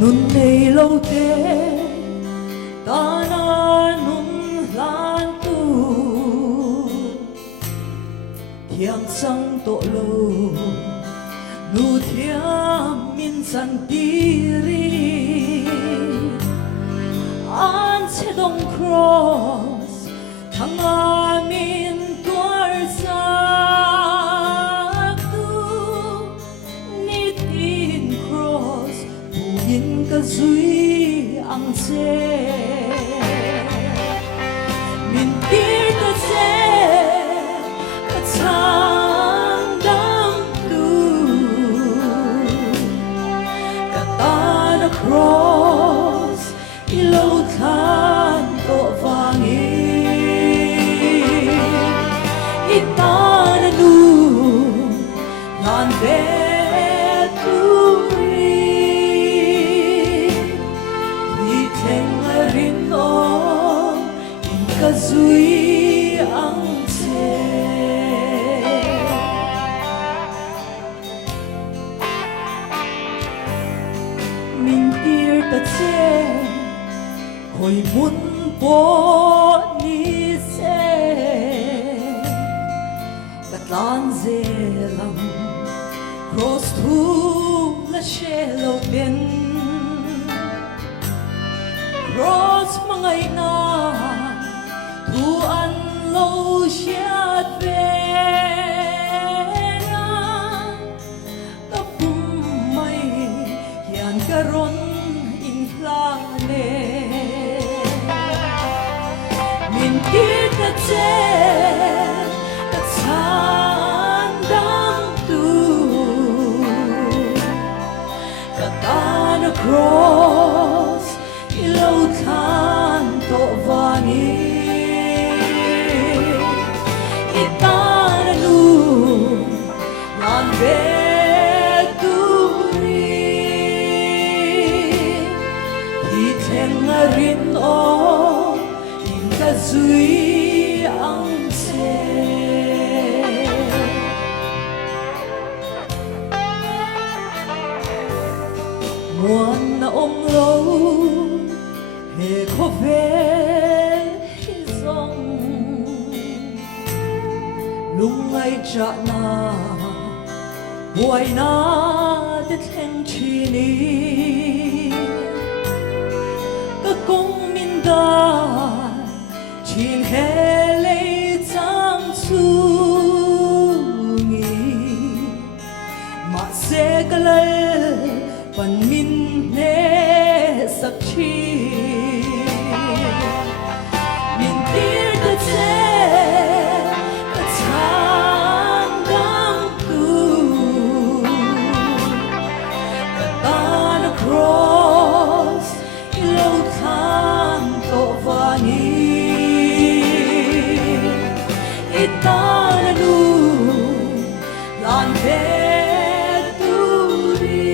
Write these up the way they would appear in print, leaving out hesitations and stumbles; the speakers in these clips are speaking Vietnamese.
nun nei lâu te ta na nun lan tu thiam sang to lo nu thiam min san tiri an se dong cross thang amin tuar sa in ka zui ang se min tir ka se ka chang dang tu ka ta na cross ilo than to vangi ita na nu nan ve zui ang se min tir ta che hoi mun po ni se katlan ze lam cross thu la shelo ben cross mangai na thu an lo xiat về na kapum mai hian karon in plane min tir ta che ta chan dam tu ka ta na cross ilo than to vani rin o in ka zui ang se muan na om lo he ko ve hi song lung ai cha na buai na de theng chi ni công minh da chín hè lấy trang su nghi mà sẽ cả lời phần min nè sắc chi min tir ta che ta chang dang tu ta ta na cross ilo than to vani ita na nu lan ve tu ri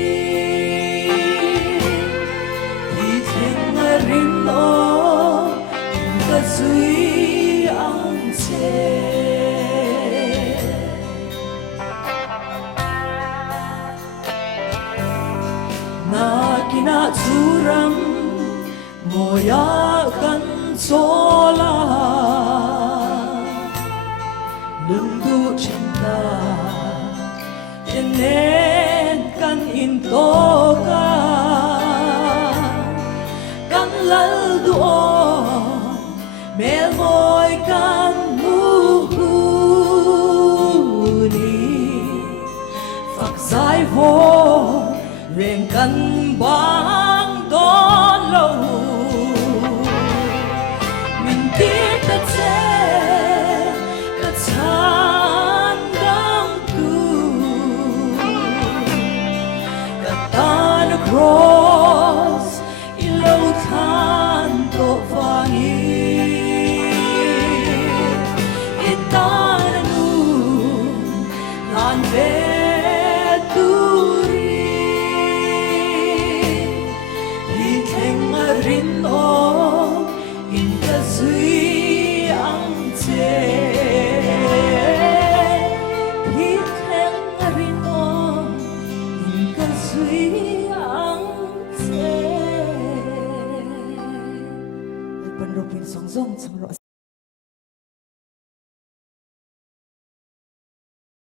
hi theng na rin o ka zui ang che na kina zurang moya kan sola lung du chen ta enen kan in to ka kan lal du o mel moi kan mu hu ni phak sai vo reng kan bang don lo tir ta che ka chan dang tu ka ta na cross ilo than to vangi ita na nu lan ve tu ri Pan ro pin song song sam ro